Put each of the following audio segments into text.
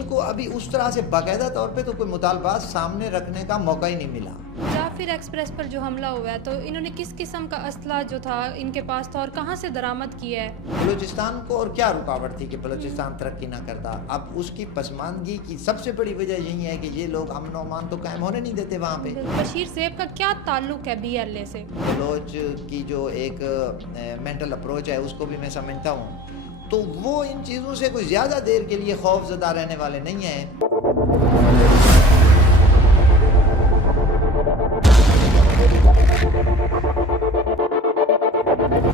ان کو ابھی اس طرح سے باقاعدہ طور پہ تو کوئی مطالبات سامنے رکھنے کا موقع ہی نہیں ملا۔ جعفر ایکسپریس پر جو حملہ ہوا ہے تو انہوں نے کس قسم کا اسلحہ جو تھا ان کے پاس تھا اور کہاں سے درآمد کیا ہے؟ بلوچستان کو اور کیا رکاوٹ تھی کہ بلوچستان ترقی نہ کرتا؟ اب اس کی پسماندگی کی سب سے بڑی وجہ یہی ہے کہ یہ لوگ امن و امان تو قائم ہونے نہیں دیتے وہاں پہ۔ بشیر زیب کا کیا تعلق ہے بی ایل اے سے؟ بلوچ کی جو ایک مینٹل اپروچ ہے اس کو بھی میں سمجھتا ہوں، تو وہ ان چیزوں سے کوئی زیادہ دیر کے لیے خوف زدہ رہنے والے نہیں ہیں۔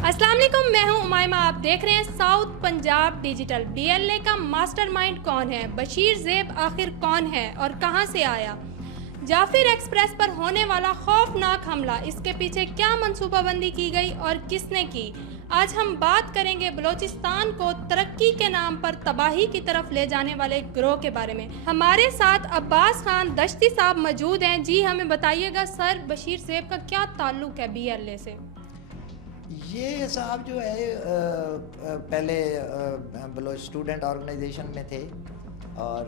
السلام علیکم، میں ہوں امائمہ، آپ دیکھ رہے ہیں south Punjab digital. B L A کا ماسٹر مائنڈ کون ہے؟ بشیر زیب آخر کون ہے اور کہاں سے آیا؟ جعفر ایکسپریس پر ہونے والا خوفناک حملہ، اس کے پیچھے کیا منصوبہ بندی کی گئی اور کس نے کی؟ آج ہم بات کریں گے بلوچستان کو ترقی کے نام پر تباہی کی طرف لے جانے والے گروہ کے بارے میں۔ ہمارے ساتھ عباس خان دشتی صاحب موجود ہیں۔ جی ہمیں بتائیے گا سر، بشیر زیب کا کیا تعلق ہے بی ایل اے سے؟ یہ صاحب جو ہے پہلے بلوچ اسٹوڈنٹ آرگنائزیشن میں تھے اور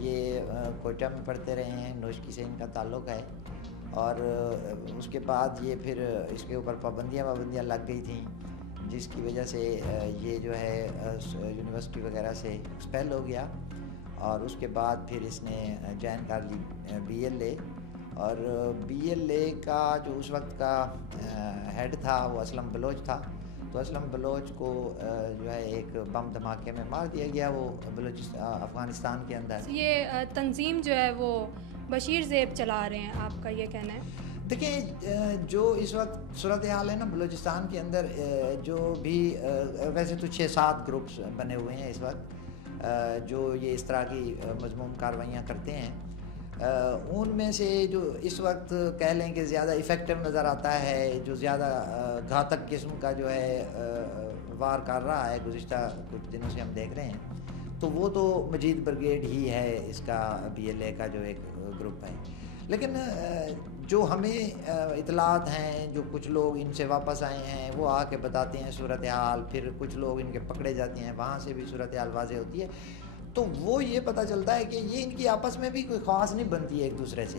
یہ کوئٹہ میں پڑھتے رہے ہیں، نوشکی سے ان کا تعلق ہے، اور اس کے بعد یہ پھر اس کے اوپر پابندیاں لگ گئی تھیں، جس کی وجہ سے یہ جو ہے یونیورسٹی وغیرہ سے ایکسپیل ہو گیا، اور اس کے بعد پھر اس نے جوائن کر لی بی ایل اے، اور بی ایل اے کا جو اس وقت کا ہیڈ تھا وہ اسلم بلوچ تھا، تو اسلم بلوچ کو جو ہے ایک بم دھماکے میں مار دیا گیا وہ افغانستان کے اندر۔ یہ تنظیم جو ہے وہ بشیر زیب چلا رہے ہیں، آپ کا یہ کہنا ہے؟ دیکھیں، جو اس وقت صورتحال ہے نا بلوچستان کے اندر، جو بھی ویسے تو 6-7 گروپس بنے ہوئے ہیں اس وقت جو یہ اس طرح کی مذموم کاروائیاں کرتے ہیں، ان میں سے جو اس وقت کہہ لیں کہ زیادہ ایفیکٹو نظر آتا ہے، جو زیادہ گھاتک قسم کا جو ہے وار کر رہا ہے گزشتہ کچھ دنوں سے ہم دیکھ رہے ہیں، تو وہ تو مجید بریگیڈ ہی ہے، اس کا بی ایل اے کا جو ایک گروپ ہے۔ لیکن جو ہمیں اطلاعات ہیں، جو کچھ لوگ ان سے واپس آئے ہیں وہ آ کے بتاتے ہیں صورتحال، پھر کچھ لوگ ان کے پکڑے جاتے ہیں، وہاں سے بھی صورتحال واضح ہوتی ہے، تو وہ یہ پتہ چلتا ہے کہ یہ ان کی آپس میں بھی کوئی خاص نہیں بنتی ہے ایک دوسرے سے،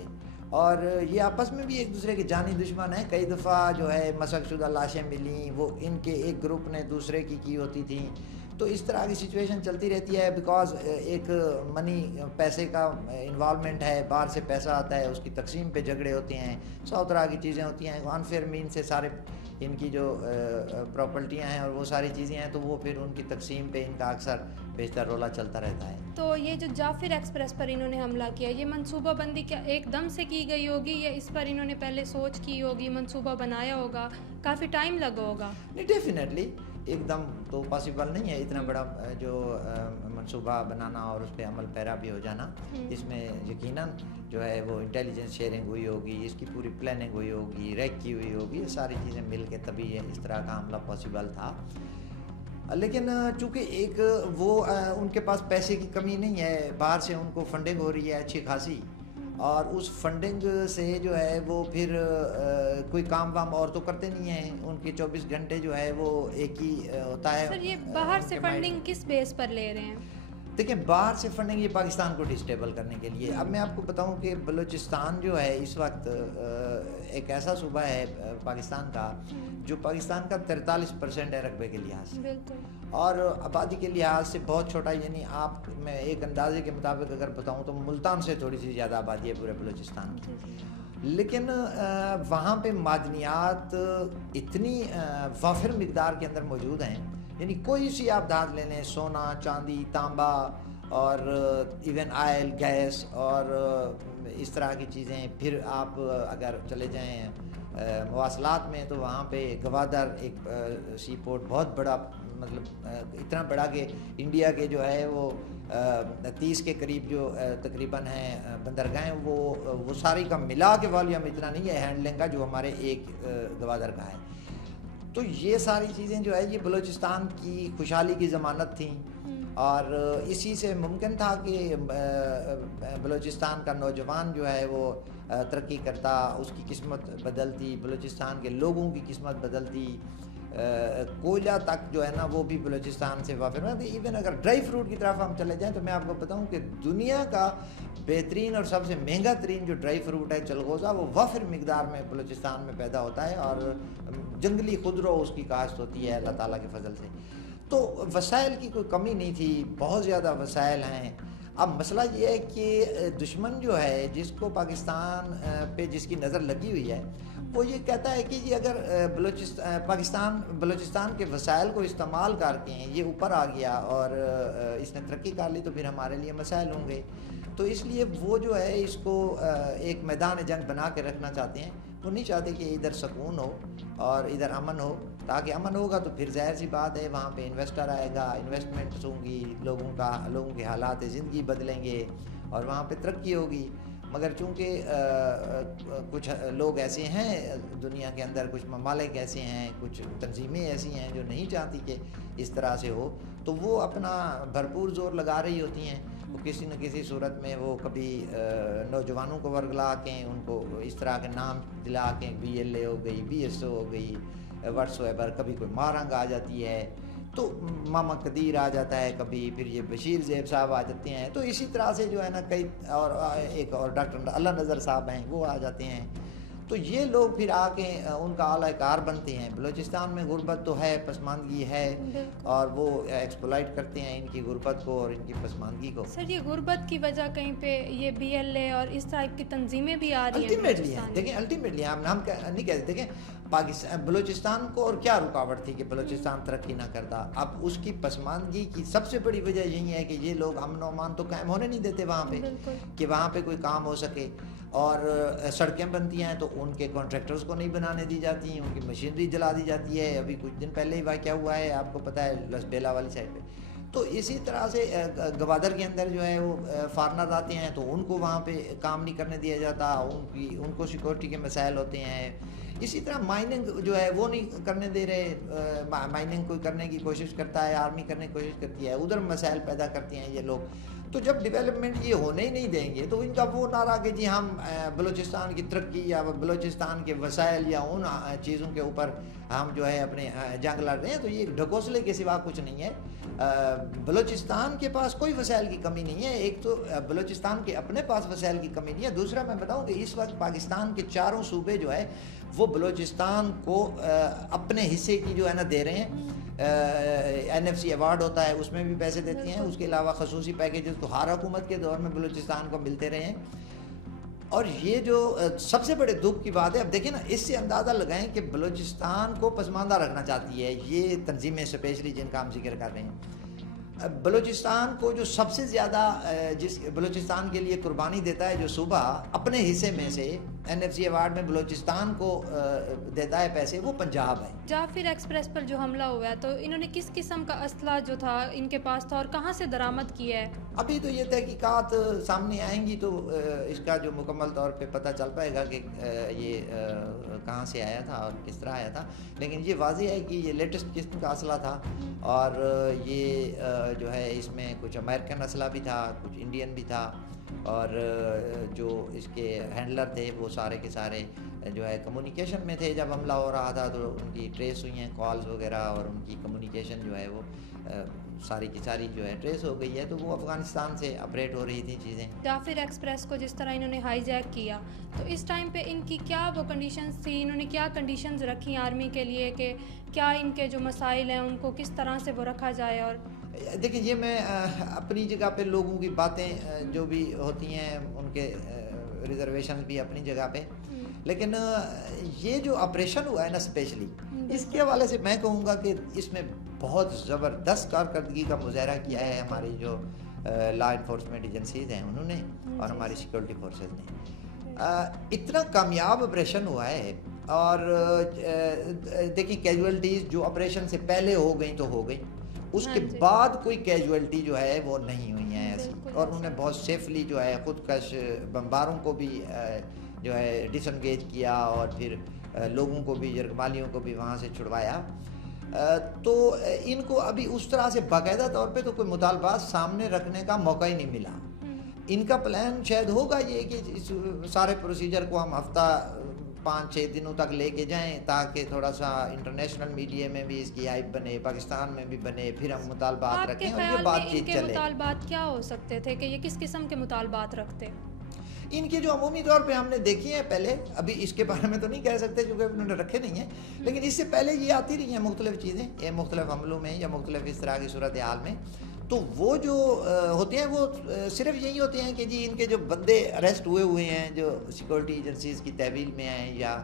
اور یہ آپس میں بھی ایک دوسرے کے جانی دشمن ہیں۔ کئی دفعہ جو ہے مسخ شدہ لاشیں ملیں، وہ ان کے ایک گروپ نے دوسرے کی ہوتی تھیں، تو اس طرح کی سچویشن چلتی رہتی ہے، بیکاز ایک منی پیسے کا انوالومنٹ ہے، باہر سے پیسہ آتا ہے، اس کی تقسیم پہ جھگڑے ہوتے ہیں، 100 طرح کی چیزیں ہوتی ہیں، انفیئر مین سے سارے ان کی جو پراپرٹیاں ہیں اور وہ ساری چیزیں ہیں، تو وہ پھر ان کی تقسیم پہ ان کا اکثر بیشتر رولا چلتا رہتا ہے۔ تو یہ جو جعفر ایکسپریس پر انہوں نے حملہ کیا، یہ منصوبہ بندی کیا ایک دم سے کی گئی ہوگی یا اس پر انہوں نے پہلے سوچ کی ہوگی، منصوبہ بنایا ہوگا، کافی ٹائم لگا ہوگا؟ نہیں، ڈیفینیٹلی ایک دم تو پاسبل نہیں ہے اتنا بڑا جو منصوبہ بنانا اور اس پہ عمل پیرا بھی ہو جانا۔ اس میں یقیناً جو ہے وہ انٹیلیجنس شیئرنگ ہوئی ہوگی، اس کی پوری پلاننگ ہوئی ہوگی، ریک کی ہوئی ہوگی، یہ ساری چیزیں مل کے تبھی اس طرح کا حملہ پاسبل تھا۔ لیکن چونکہ ایک وہ ان کے پاس پیسے کی کمی نہیں ہے، باہر سے ان کو فنڈنگ ہو رہی ہے اچھی خاصی، اور اس فنڈنگ سے جو ہے وہ پھر کوئی کام وام اور تو کرتے نہیں ہیں، ان کے 24 گھنٹے جو ہے وہ ایک ہی ہوتا ہے۔ سر، یہ باہر سے فنڈنگ کس بیس پر لے رہے ہیں؟ دیکھیں، باہر سے فنڈنگ یہ پاکستان کو ڈسٹیبل کرنے کے لیے۔ اب میں آپ کو بتاؤں کہ بلوچستان جو ہے اس وقت ایک ایسا صوبہ ہے پاکستان کا جو پاکستان کا 43% ہے رقبے کے لحاظ سے، بالکل، اور آبادی کے لحاظ سے بہت چھوٹا، یعنی آپ میں ایک اندازے کے مطابق اگر بتاؤں تو ملتان سے تھوڑی سی زیادہ آبادی ہے پورے بلوچستان کی، لیکن وہاں پہ معدنیات اتنی وافر مقدار کے اندر موجود ہیں، یعنی کوئی سی آپ دھات لے لیں، سونا، چاندی، تانبا، اور ایون آئل، گیس اور اس طرح کی چیزیں۔ پھر آپ اگر چلے جائیں مواصلات میں تو وہاں پہ گوادر ایک سی پورٹ بہت بڑا، مطلب اتنا بڑا کہ انڈیا کے جو ہے وہ 30 کے قریب جو تقریباً ہیں بندرگاہیں، وہ ساری کا ملا کے والیوم اتنا نہیں ہے ہینڈلنگ کا جو ہمارے ایک گوادر کا ہے۔ تو یہ ساری چیزیں جو ہے یہ بلوچستان کی خوشحالی کی ضمانت تھیں، اور اسی سے ممکن تھا کہ بلوچستان کا نوجوان جو ہے وہ ترقی کرتا، اس کی قسمت بدلتی، بلوچستان کے لوگوں کی قسمت بدلتی، کوئلہ تک جو ہے نا وہ بھی بلوچستان سے وافر ہے. ایون اگر ڈرائی فروٹ کی طرف ہم چلے جائیں تو میں آپ کو بتاؤں کہ دنیا کا بہترین اور سب سے مہنگا ترین جو ڈرائی فروٹ ہے چلغوزہ وہ وافر مقدار میں بلوچستان میں پیدا ہوتا ہے اور جنگلی خودرو اس کی کاشت ہوتی ہے اللہ تعالیٰ کے فضل سے. تو وسائل کی کوئی کمی نہیں تھی, بہت زیادہ وسائل ہیں. اب مسئلہ یہ ہے کہ دشمن جو ہے جس کو پاکستان پہ جس کی نظر لگی ہوئی ہے وہ یہ کہتا ہے کہ جی اگر بلوچستان کے وسائل کو استعمال کر کے یہ اوپر آ گیا اور اس نے ترقی کر لی تو پھر ہمارے لیے مسائل ہوں گے. تو اس لیے وہ جو ہے اس کو ایک میدان جنگ بنا کے رکھنا چاہتے ہیں. وہ نہیں چاہتے کہ ادھر سکون ہو اور ادھر امن ہو, تاکہ امن ہوگا تو پھر ظاہر سی بات ہے وہاں پہ انویسٹر آئے گا, انویسٹمنٹس ہوں گی, لوگوں کے حالات زندگی بدلیں گے اور وہاں پہ ترقی ہوگی. مگر چونکہ کچھ لوگ ایسے ہیں دنیا کے اندر, کچھ ممالک ایسے ہیں, کچھ تنظیمیں ایسی ہیں جو نہیں چاہتی کہ اس طرح سے ہو, تو وہ اپنا بھرپور زور لگا رہی ہوتی ہیں. وہ کسی نہ کسی صورت میں وہ کبھی نوجوانوں کو ورگلا کے ان کو اس طرح کے نام دلا کے BLA ہو گئی, BSO ہو گئی, واٹس ایور, کبھی کوئی مارنگ آ جاتی ہے تو ماما قدیر آ جاتا ہے, کبھی پھر یہ بشیر زیب صاحب آ جاتے ہیں. تو اسی طرح سے جو ہے نا کئی اور ایک اور ڈاکٹر اللہ نظر صاحب ہیں وہ آ جاتے ہیں. تو یہ لوگ پھر آ کے ان کا اعلی کار بنتے ہیں. بلوچستان میں غربت تو ہے, پسماندگی ہے اور وہ ایکسپلائٹ کرتے ہیں ان کی غربت کو اور ان کی پسماندگی کو. سر یہ غربت کی وجہ کہیں پہ یہ BLA اور اس ٹائپ کی تنظیمیں بھی آ رہی ہیں. دیکھیں الٹیمیٹلی ہم نہیں کہتے, دیکھیں بلوچستان کو اور کیا رکاوٹ تھی کہ بلوچستان ترقی نہ کرتا. اب اس کی پسماندگی کی سب سے بڑی وجہ یہی ہے کہ یہ لوگ امن و امان تو قائم ہونے نہیں دیتے وہاں پہ کہ وہاں پہ کوئی کام ہو سکے. اور سڑکیں بنتی ہیں تو ان کے کانٹریکٹرز کو نہیں بنانے دی جاتی ہیں, ان کی مشینری جلا دی جاتی ہے. ابھی کچھ دن پہلے ہی واقعہ ہوا ہے, آپ کو پتہ ہے, لسبیلا والی سائڈ پہ. تو اسی طرح سے گوادر کے اندر جو ہے وہ فارنر آتے ہیں تو ان کو وہاں پہ کام نہیں کرنے دیا جاتا, ان کو سیکورٹی کے مسائل ہوتے ہیں. اسی طرح مائننگ جو ہے وہ نہیں کرنے دے رہے, مائننگ کوئی کرنے کی کوشش کرتا ہے, آرمی کرنے کی کوشش کرتی ہے, ادھر مسائل پیدا کرتے ہیں یہ لوگ. تو جب ڈیولپمنٹ یہ ہونے ہی نہیں دیں گے تو ان کا وہ نعرہ کہ جی ہم بلوچستان کی ترقی یا بلوچستان کے وسائل یا ان چیزوں کے اوپر ہم جو ہے اپنے جنگ لڑ رہے ہیں, تو یہ ڈھکوسلے کے سوا کچھ نہیں ہے. بلوچستان کے پاس کوئی وسائل کی کمی نہیں ہے. ایک تو بلوچستان کے اپنے پاس وسائل کی کمی نہیں ہے, دوسرا میں بتاؤں کہ اس وقت پاکستان کے چاروں صوبے جو ہے وہ بلوچستان کو اپنے حصے کی جو ہے نا دے رہے ہیں. NFC ایوارڈ ہوتا ہے اس میں بھی پیسے دیتے ہیں, اس کے علاوہ خصوصی پیکیجز تو ہر حکومت کے دور میں بلوچستان کو ملتے رہے ہیں. اور یہ جو سب سے بڑے دکھ کی بات ہے, اب دیکھیں نا, اس سے اندازہ لگائیں کہ بلوچستان کو پسماندہ رکھنا چاہتی ہے یہ تنظیمیں اسپیشلی جن کا ہم ذکر کر رہے ہیں. بلوچستان کو جو سب سے زیادہ جس بلوچستان کے لیے قربانی دیتا ہے جو صوبہ اپنے حصے میں سے NFC ایوارڈ میں بلوچستان کو دیتا ہے پیسے, وہ پنجاب ہے. جعفر ایکسپریس پر جو حملہ ہوا ہے تو انہوں نے کس قسم کا اسلحہ جو تھا ان کے پاس تھا اور کہاں سے درآمد کیا ہے؟ ابھی تو یہ تحقیقات سامنے آئیں گی تو اس کا جو مکمل طور پہ پتہ چل پائے گا کہ یہ کہاں سے آیا تھا اور کس طرح آیا تھا. لیکن یہ واضح ہے کہ یہ لیٹسٹ قسم کا اسلحہ تھا اور یہ جو ہے اس میں کچھ امریکن اسلحہ بھی تھا, کچھ انڈین بھی تھا, اور جو اس کے ہینڈلر تھے وہ سارے کے سارے جو ہے کمیونیکیشن میں تھے جب حملہ ہو رہا تھا, تو ان کی ٹریس ہوئی ہیں کالز وغیرہ اور ان کی کمیونیکیشن جو ہے وہ ساری کی ساری جو ہے ٹریس ہو گئی ہے. تو وہ افغانستان سے آپریٹ ہو رہی تھی چیزیں. جعفر ایکسپریس کو جس طرح انہوں نے ہائی جیک کیا تو اس ٹائم پہ ان کی کیا وہ کنڈیشنز تھی, انہوں نے کیا کنڈیشنز رکھی آرمی کے لیے کہ کیا ان کے جو مسائل ہیں ان کو کس طرح سے وہ رکھا جائے؟ اور دیکھیں یہ میں اپنی جگہ پہ لوگوں کی باتیں جو بھی ہوتی ہیں ان کے ریزرویشنز بھی اپنی جگہ پہ, لیکن یہ جو آپریشن ہوا ہے نا اسپیشلی اس کے حوالے سے میں کہوں گا کہ اس میں بہت زبردست کارکردگی کا مظاہرہ کیا ہے ہماری جو لا انفورسمنٹ ایجنسیز ہیں انہوں نے اور ہماری سیکورٹی فورسز نے. اتنا کامیاب آپریشن ہوا ہے اور دیکھیں کیجویلٹیز جو آپریشن سے پہلے ہو گئیں تو ہو گئیں, اس کے بعد کوئی کیجویلٹی جو ہے وہ نہیں ہوئی ہیں ایسی, اور انہوں نے بہت سیفلی جو ہے خودکش بمباروں کو بھی جو ہے ڈس انگیج کیا اور پھر لوگوں کو بھی یرغمالیوں کو بھی وہاں سے چھڑوایا. تو ان کو ابھی اس طرح سے باقاعدہ طور پہ تو کوئی مطالبات سامنے رکھنے کا موقع ہی نہیں ملا. ان کا پلان شاید ہوگا یہ کہ اس سارے پروسیجر کو ہم ہفتہ 5-6 دنوں تک لے کے جائیں تاکہ تھوڑا سا انٹرنیشنل میڈیا میں بھی اس کی ہائپ بنے, پاکستان میں بھی بنے, پھر ہم مطالبات رکھیں اور یہ بات چیت چلے. ان کے مطالبات کیا ہو سکتے تھے کہ یہ کس قسم کے مطالبات رکھتے؟ ان کے جو عمومی طور پہ ہم نے دیکھی ہیں پہلے, ابھی اس کے بارے میں تو نہیں کہہ سکتے کیونکہ انہوں نے رکھے نہیں ہیں, لیکن اس سے پہلے یہ آتی رہی ہیں مختلف چیزیں, یہ مختلف حملوں میں یا مختلف اس طرح کی صورتحال میں. تو وہ جو ہوتے ہیں وہ صرف یہی ہوتے ہیں کہ جی ان کے جو بندے اریسٹ ہوئے ہیں جو سیکورٹی ایجنسیز کی تحویل میں ہیں یا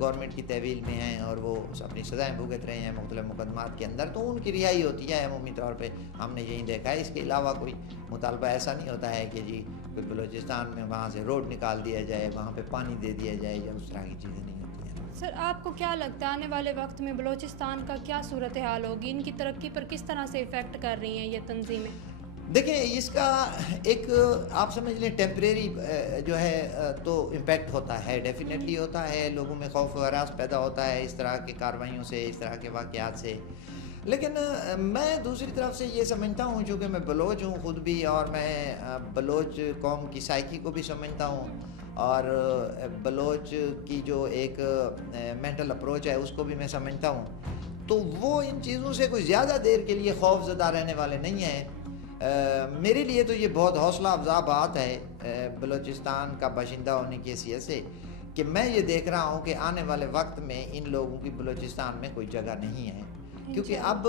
گورنمنٹ کی تحویل میں ہیں اور وہ اپنی سزائیں بھگت رہے ہیں مختلف مقدمات کے اندر, تو ان کی رہائی ہوتی ہے عمومی طور پہ. ہم نے یہی دیکھا ہے, اس کے علاوہ کوئی مطالبہ ایسا نہیں ہوتا ہے کہ جی کوئی بلوچستان میں وہاں سے روڈ نکال دیا جائے, وہاں پہ پانی دے دیا جائے یا اس طرح کی چیزیں نہیں ہوتی ہیں. سر آپ کو کیا لگتا ہے آنے والے وقت میں بلوچستان کا کیا صورتحال ہوگی؟ ان کی ترقی پر کس طرح سے افیکٹ کر رہی ہیں یہ تنظیمیں؟ دیکھیں اس کا ایک آپ سمجھ لیں ٹیمپریری جو ہے تو امپیکٹ ہوتا ہے, ڈیفینیٹلی ہوتا ہے. لوگوں میں خوف و ہراس پیدا ہوتا ہے اس طرح کی کارروائیوں سے, اس طرح کے واقعات سے. لیکن میں دوسری طرف سے یہ سمجھتا ہوں, چونکہ میں بلوچ ہوں خود بھی اور میں بلوچ قوم کی سائیکی کو بھی سمجھتا ہوں اور بلوچ کی جو ایک مینٹل اپروچ ہے اس کو بھی میں سمجھتا ہوں, تو وہ ان چیزوں سے کوئی زیادہ دیر کے لیے خوف زدہ رہنے والے نہیں ہیں. میرے لیے تو یہ بہت حوصلہ افزا بات ہے بلوچستان کا باشندہ ہونے کی حیثیت سے کہ میں یہ دیکھ رہا ہوں کہ آنے والے وقت میں ان لوگوں کی بلوچستان میں کوئی جگہ نہیں ہے. کیونکہ اب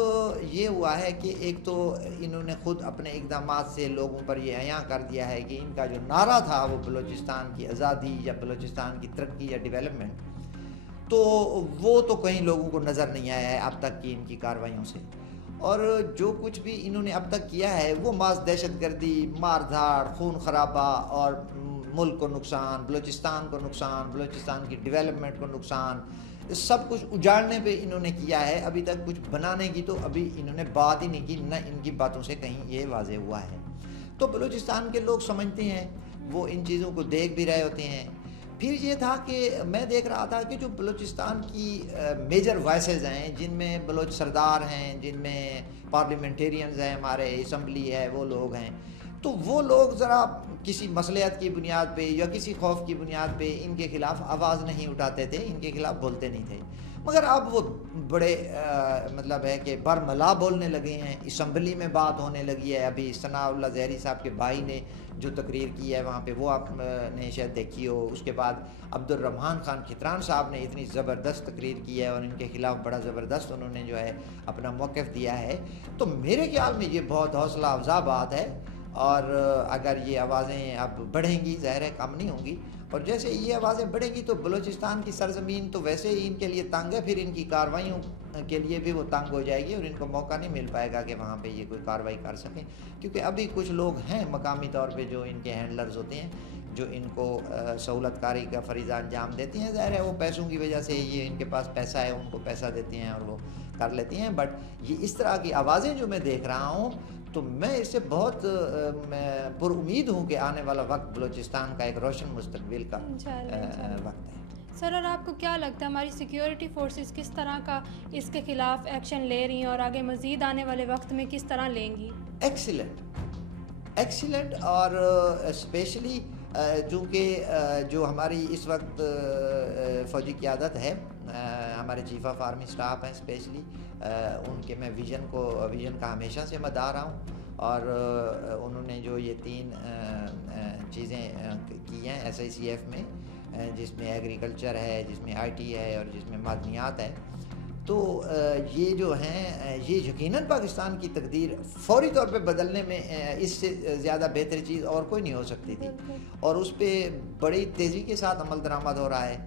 یہ ہوا ہے کہ ایک تو انہوں نے خود اپنے اقدامات سے لوگوں پر یہ عیاں کر دیا ہے کہ ان کا جو نعرہ تھا وہ بلوچستان کی آزادی یا بلوچستان کی ترقی یا ڈیولپمنٹ, تو وہ تو کہیں لوگوں کو نظر نہیں آیا ہے اب تک کی ان کی کارروائیوں سے. اور جو کچھ بھی انہوں نے اب تک کیا ہے وہ محض دہشت گردی, مار دھاڑ, خون خرابہ اور ملک کو نقصان, بلوچستان کو نقصان, بلوچستان کی ڈیولپمنٹ کو نقصان, سب کچھ اجاڑنے پہ انہوں نے کیا ہے. ابھی تک کچھ بنانے کی تو ابھی انہوں نے بات ہی نہیں کی, نہ ان کی باتوں سے کہیں یہ واضح ہوا ہے. تو بلوچستان کے لوگ سمجھتے ہیں, وہ ان چیزوں کو دیکھ بھی رہے ہوتے ہیں. پھر یہ تھا کہ میں دیکھ رہا تھا کہ جو بلوچستان کی میجر وائسز ہیں, جن میں بلوچ سردار ہیں, جن میں پارلیمنٹیرینز ہیں, ہمارے اسمبلی ہے, وہ لوگ ہیں, تو وہ لوگ ذرا کسی مصلحت کی بنیاد پہ یا کسی خوف کی بنیاد پہ ان کے خلاف آواز نہیں اٹھاتے تھے, ان کے خلاف بولتے نہیں تھے. مگر اب وہ بڑے مطلب ہے کہ برملا بولنے لگے ہیں, اسمبلی میں بات ہونے لگی ہے. ابھی ثناء اللہ زہری صاحب کے بھائی نے جو تقریر کی ہے وہاں پہ وہ آپ نے شاید دیکھی ہو. اس کے بعد عبد الرحمان خان کھتران صاحب نے اتنی زبردست تقریر کی ہے اور ان کے خلاف بڑا زبردست انہوں نے جو ہے اپنا موقف دیا ہے. تو میرے خیال میں یہ بہت حوصلہ افزا بات ہے, اور اگر یہ آوازیں اب بڑھیں گی, ظاہر ہے کم نہیں ہوں گی, اور جیسے یہ آوازیں بڑھیں گی تو بلوچستان کی سرزمین تو ویسے ہی ان کے لیے تنگ ہے, پھر ان کی کارروائیوں کے لیے بھی وہ تنگ ہو جائے گی اور ان کو موقع نہیں مل پائے گا کہ وہاں پہ یہ کوئی کارروائی کر سکیں. کیونکہ ابھی کچھ لوگ ہیں مقامی طور پہ جو ان کے ہینڈلرز ہوتے ہیں, جو ان کو سہولت کاری کا فریضہ انجام دیتے ہیں. ظاہر ہے وہ پیسوں کی وجہ سے, یہ ان کے پاس پیسہ ہے, ان کو پیسہ دیتے ہیں اور وہ کر لیتے ہیں. بٹ یہ اس طرح کی آوازیں جو میں دیکھ رہا ہوں تو میں اس سے بہت پر امید ہوں کہ آنے والا وقت بلوچستان کا ایک روشن مستقبل کا وقت ہے. سر, اور آپ کو کیا لگتا ہے ہماری سیکیورٹی فورسز کس طرح کا اس کے خلاف ایکشن لے رہی ہیں اور آگے مزید آنے والے وقت میں کس طرح لیں گی؟ ایکسیلنٹ اور اسپیشلی چونکہ جو ہماری اس وقت فوجی قیادت ہے, ہمارے چیف آف آرمی سٹاف ہیں اسپیشلی, ان کے میں ویژن کا ہمیشہ سے مداح رہا ہوں, اور انہوں نے جو یہ 3 چیزیں کی ہیں SICF میں, جس میں ایگریکلچر ہے, جس میں IT ہے اور جس میں معدنیات ہے, تو یہ جو ہیں یہ یقیناً پاکستان کی تقدیر فوری طور پہ بدلنے میں اس سے زیادہ بہتر چیز اور کوئی نہیں ہو سکتی تھی, اور اس پہ بڑی تیزی کے ساتھ عمل درآمد ہو رہا ہے.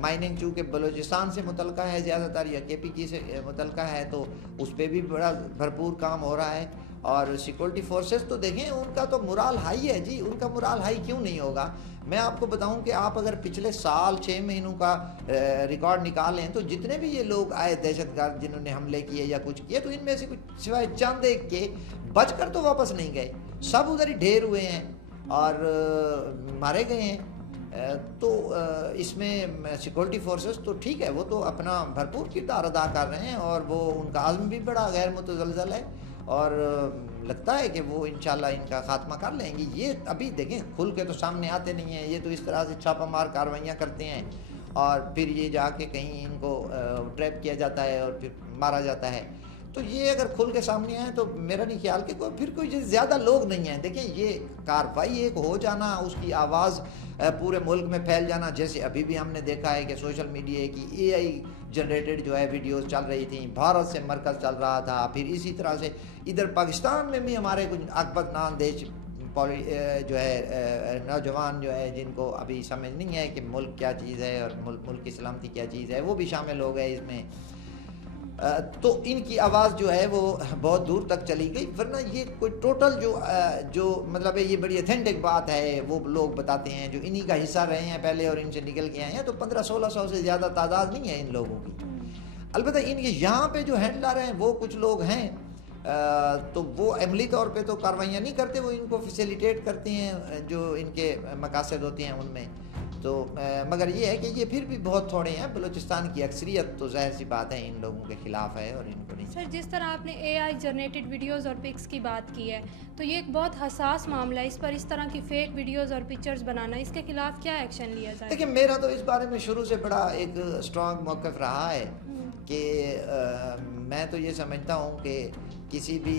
مائننگ چونکہ بلوچستان سے متعلقہ ہے زیادہ تر, یا KPK سے متعلقہ ہے, تو اس پہ بھی بڑا بھرپور کام ہو رہا ہے. اور سیکورٹی فورسز تو دیکھیں ان کا تو مرال ہائی ہے جی, ان کا مرال ہائی کیوں نہیں ہوگا. میں آپ کو بتاؤں کہ آپ اگر پچھلے سال 6 مہینوں کا ریکارڈ نکالیں تو جتنے بھی یہ لوگ آئے دہشت گرد جنہوں نے حملے کیے یا کچھ کیے, تو ان میں سے کچھ سوائے چند ایک کے بچ کر تو واپس نہیں گئے, سب ادھر ہی ڈھیر ہوئے ہیں اور مارے گئے ہیں. تو اس میں سیکورٹی فورسز تو ٹھیک ہے, وہ تو اپنا بھرپور کردار ادا کر رہے ہیں, اور وہ ان کا عزم بھی بڑا غیر متزلزل ہے, اور لگتا ہے کہ وہ انشاءاللہ ان کا خاتمہ کر لیں گی. یہ ابھی دیکھیں کھل کے تو سامنے آتے نہیں ہیں, یہ تو اس طرح سے چھاپہ مار کارروائیاں کرتے ہیں اور پھر یہ جا کے کہیں ان کو ٹریپ کیا جاتا ہے اور پھر مارا جاتا ہے. تو یہ اگر کھل کے سامنے آئے تو میرا نہیں خیال کہ پھر کوئی زیادہ لوگ نہیں ہیں. دیکھیں یہ کارروائی ایک ہو جانا, اس کی آواز پورے ملک میں پھیل جانا, جیسے ابھی بھی ہم نے دیکھا ہے کہ سوشل میڈیا کی AI جنریٹڈ جو ہے ویڈیوز چل رہی تھیں, بھارت سے مرکز چل رہا تھا, پھر اسی طرح سے ادھر پاکستان میں بھی ہمارے کچھ اکبر نام دیش جو ہے نوجوان جو ہے جن کو ابھی سمجھ نہیں ہے کہ ملک کیا چیز ہے اور ملک کی سلامتی کیا چیز ہے, وہ بھی شامل ہو گئے اس میں. تو ان کی آواز جو ہے وہ بہت دور تک چلی گئی. ورنہ یہ کوئی ٹوٹل جو مطلب ہے یہ بڑی ایتھینٹک بات ہے, وہ لوگ بتاتے ہیں جو انہی کا حصہ رہے ہیں پہلے اور ان سے نکل کے آئے ہیں. تو 1500-1600 سے زیادہ تعداد نہیں ہے ان لوگوں کی. البتہ ان کے یہاں پہ جو ہینڈلر ہیں وہ کچھ لوگ ہیں, تو وہ عملی طور پہ تو کاروائیاں نہیں کرتے, وہ ان کو فیسیلیٹیٹ کرتے ہیں جو ان کے مقاصد ہوتے ہیں ان میں. تو مگر یہ ہے کہ یہ پھر بھی بہت تھوڑے ہیں. بلوچستان کی اکثریت تو ظاہر سی بات ہے ان لوگوں کے خلاف ہے اور ان کو نہیں. سر جس طرح آپ نے AI جنریٹڈ ویڈیوز اور پکس کی بات کی ہے, تو یہ ایک بہت حساس معاملہ ہے. اس پر اس طرح کی فیک ویڈیوز اور پکچرز بنانا, اس کے خلاف کیا ایکشن لیا جائے؟ دیکھیں میرا تو اس بارے میں شروع سے بڑا ایک اسٹرانگ موقف رہا ہے کہ میں تو یہ سمجھتا ہوں کہ کسی بھی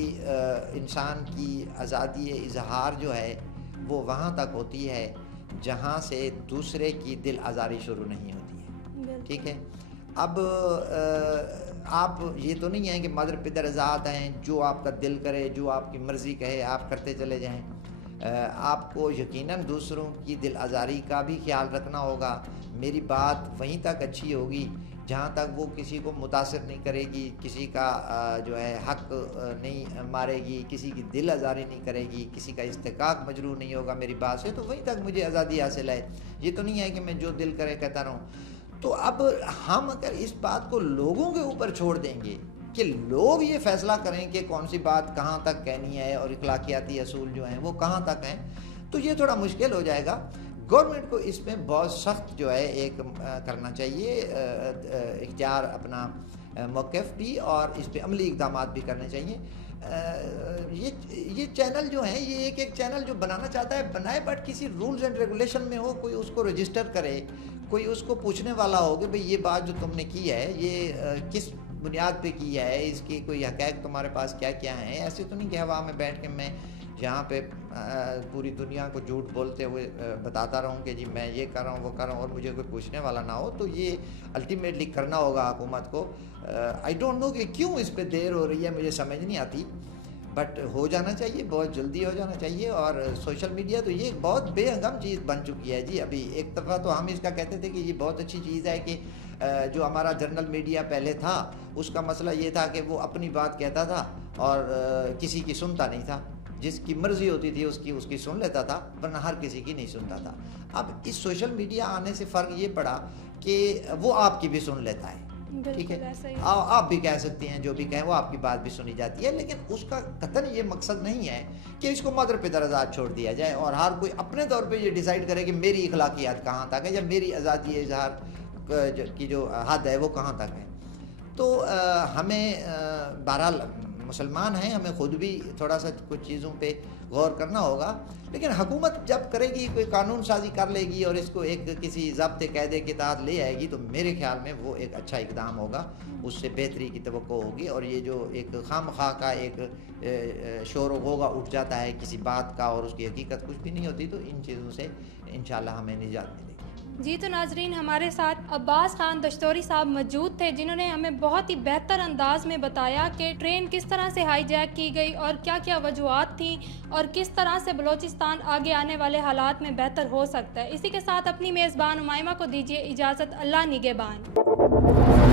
انسان کی آزادی اظہار جو ہے وہ وہاں تک ہوتی ہے جہاں سے دوسرے کی دل آزاری شروع نہیں ہوتی ہے. ٹھیک ہے, اب آپ یہ تو نہیں ہیں کہ مادر پدر آزاد ہیں, جو آپ کا دل کرے جو آپ کی مرضی کہے آپ کرتے چلے جائیں. آپ کو یقیناً دوسروں کی دل آزاری کا بھی خیال رکھنا ہوگا. میری بات وہیں تک اچھی ہوگی جہاں تک وہ کسی کو متاثر نہیں کرے گی, کسی کا جو ہے حق نہیں مارے گی, کسی کی دل آزاری نہیں کرے گی, کسی کا استحقاق مجروح نہیں ہوگا میری بات سے, تو وہیں تک مجھے آزادی حاصل ہے. یہ تو نہیں ہے کہ میں جو دل کرے کہتا رہوں. تو اب ہم اگر اس بات کو لوگوں کے اوپر چھوڑ دیں گے کہ لوگ یہ فیصلہ کریں کہ کون سی بات کہاں تک کہنی ہے اور اخلاقیاتی اصول جو ہیں وہ کہاں تک ہیں, تو یہ تھوڑا مشکل ہو جائے گا. گورنمنٹ کو اس میں بہت سخت جو ہے ایک کرنا چاہیے, اختیار اپنا موقف بھی, اور اس پہ عملی اقدامات بھی کرنے چاہیے. یہ چینل جو ہیں یہ ایک چینل جو بنانا چاہتا ہے بنائے, بٹ کسی رولز اینڈ ریگولیشن میں ہو, کوئی اس کو رجسٹر کرے, کوئی اس کو پوچھنے والا ہو کہ بھئی یہ بات جو تم نے کی ہے یہ کس بنیاد پہ کی ہے, اس کی کوئی حقائق تمہارے پاس کیا کیا ہیں. ایسے تو نہیں کہ ہوا میں بیٹھ کے میں جہاں پہ پوری دنیا کو جھوٹ بولتے ہوئے بتاتا رہوں کہ جی میں یہ کر رہا ہوں وہ کر رہا ہوں اور مجھے کوئی پوچھنے والا نہ ہو. تو یہ الٹیمیٹلی کرنا ہوگا حکومت کو. آئی ڈونٹ نو کہ کیوں اس پہ دیر ہو رہی ہے, مجھے سمجھ نہیں آتی, بٹ ہو جانا چاہیے, بہت جلدی ہو جانا چاہیے. اور سوشل میڈیا تو یہ بہت بے ہنگم چیز بن چکی ہے جی. ابھی ایک دفعہ تو ہم اس کا کہتے تھے کہ یہ بہت اچھی چیز ہے کہ جو ہمارا جرنل میڈیا پہلے تھا اس کا مسئلہ یہ تھا کہ وہ اپنی بات کہتا تھا اور کسی کی سنتا نہیں تھا, جس کی مرضی ہوتی تھی اس کی سن لیتا تھا, ورنہ ہر کسی کی نہیں سنتا تھا. اب اس سوشل میڈیا آنے سے فرق یہ پڑا کہ وہ آپ کی بھی سن لیتا ہے. ٹھیک ہے, آپ بھی کہہ سکتے ہیں, جو بھی کہیں وہ آپ کی بات بھی سنی جاتی ہے, لیکن اس کا قطعاً یہ مقصد نہیں ہے کہ اس کو مادر پدر آزاد چھوڑ دیا جائے اور ہر کوئی اپنے طور پہ یہ ڈیسائیڈ کرے کہ میری اخلاقیات کہاں تک ہے یا میری آزادی اظہار کی جو حد ہے وہ کہاں تک ہے. تو ہمیں بہرحال مسلمان ہیں, ہمیں خود بھی تھوڑا سا کچھ چیزوں پہ غور کرنا ہوگا, لیکن حکومت جب کرے گی کوئی قانون سازی کر لے گی اور اس کو ایک کسی ضابط قاعدے کے تحت لے آئے گی, تو میرے خیال میں وہ ایک اچھا اقدام ہوگا, اس سے بہتری کی توقع ہوگی. اور یہ جو ایک خام خواہ کا ایک شور و غوغا اٹھ جاتا ہے کسی بات کا اور اس کی حقیقت کچھ بھی نہیں ہوتی, تو ان چیزوں سے انشاءاللہ ہمیں نجات ملے گی. جی تو ناظرین, ہمارے ساتھ عباس خان دشتوری صاحب موجود تھے جنہوں نے ہمیں بہت ہی بہتر انداز میں بتایا کہ ٹرین کس طرح سے ہائی جیک کی گئی اور کیا کیا وجوہات تھیں اور کس طرح سے بلوچستان آگے آنے والے حالات میں بہتر ہو سکتا ہے. اسی کے ساتھ اپنی میزبان امائمہ کو دیجیے اجازت. اللہ نگہبان.